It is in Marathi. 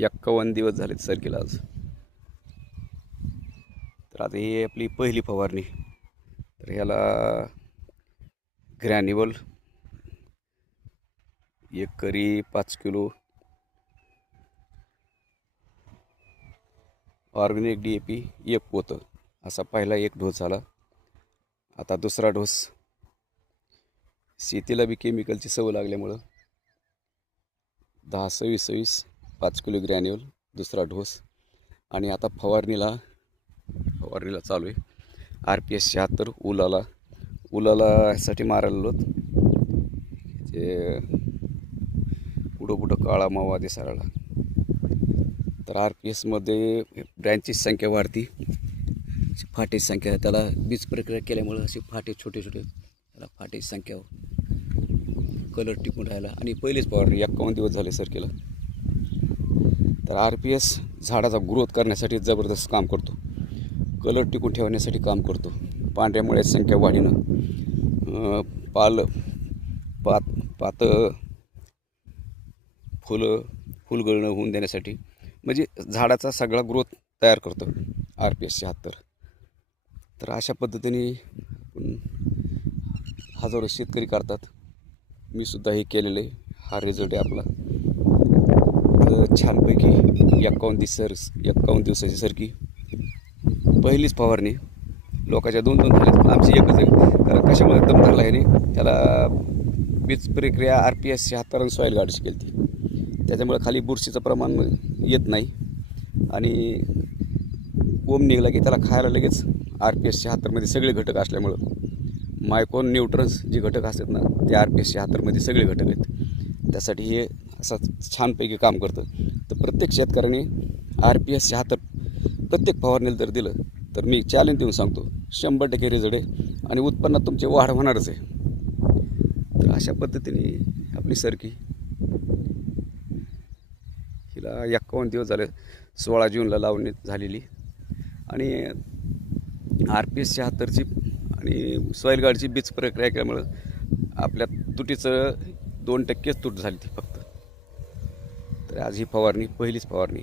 51 दिवस झालेत सरकीला आज. तर आता ही आपली पहिली फवारणी. तर ह्याला ग्रॅन्युअल एकरी 5 किलो, ऑर्गॅनिक DAP एक पोतं, असा पहिला एक डोस झाला. आता दुसरा डोस. शेतीला बी केमिकलची सवय लागल्यामुळं 10-26-26 5 किलो ग्रॅन्युअल दुसरा डोस. आणि आता फवारणीला चालू आहे. RPS 76 उलालासाठी मारायला ते पुढं काळा मावा दिसायला. तर RPS मध्ये ब्रँचची संख्या वाढती, फाटेची संख्या, त्याला बीज प्रक्रिया केल्यामुळं असे फाटे छोटे त्याला फाटेची संख्या, कलर टिकून राहिला. आणि पहिलेच फवारणी 51 दिवस झाले सर केलं. तर RPS झाडाचा ग्रोथ करण्यासाठी जबरदस्त काम करतो, कलर टिकून ठेवण्यासाठी काम करतो, पांढऱ्या मुळ्याची संख्या वाढीनं, पात फुलगळणं होऊन देण्यासाठी, म्हणजे झाडाचा सगळा ग्रोथ तयार करतो RPS 76. तर अशा पद्धतीने हजारो शेतकरी करतात. मी सुद्धा हे केलेलं आहे. हा रिझल्ट आहे आपला. तर छानपैकी 51 दिवसाची सरकी पहिलीच फवारणी. लोकांच्या 2-2 झाल्यात, पण आमची एकच आहे. कारण कशामुळे दम धरला आहे नाही, त्याला बीज प्रक्रिया RPS 76 आणि सॉईल गार्डची केली ती. त्याच्यामुळे खाली बुरशीचं प्रमाण येत नाही. आणि कोंब निघाला की त्याला खायला लगेच RPS 76 मध्ये सगळे घटक असल्यामुळं, मायक्रो न्यूट्रन्स जे घटक असतात ना, ते RPS 76 मध्ये सगळे घटक आहेत. त्यासाठी हे असं छानपैकी काम करतं. तर प्रत्येक शेतकऱ्याने RPS 76 प्रत्येक फवारणीला जर दिलं तर मी चॅलेंज देऊन सांगतो 100% रिझल्ट आहे आणि उत्पन्नात तुमचे वाढ होणारच आहे. तर अशा पद्धतीने आपली सरकी हिला 51 दिवस झाले, 16 जूनला लावणी झालेली. आणि RPS 76ची आणि सॉईल गार्डची बीज प्रक्रिया केल्यामुळं आपल्या तुटीचं 2%च तूट झाली ती फक्त. तर आज ही फवारणी पहिलीच फवारणी.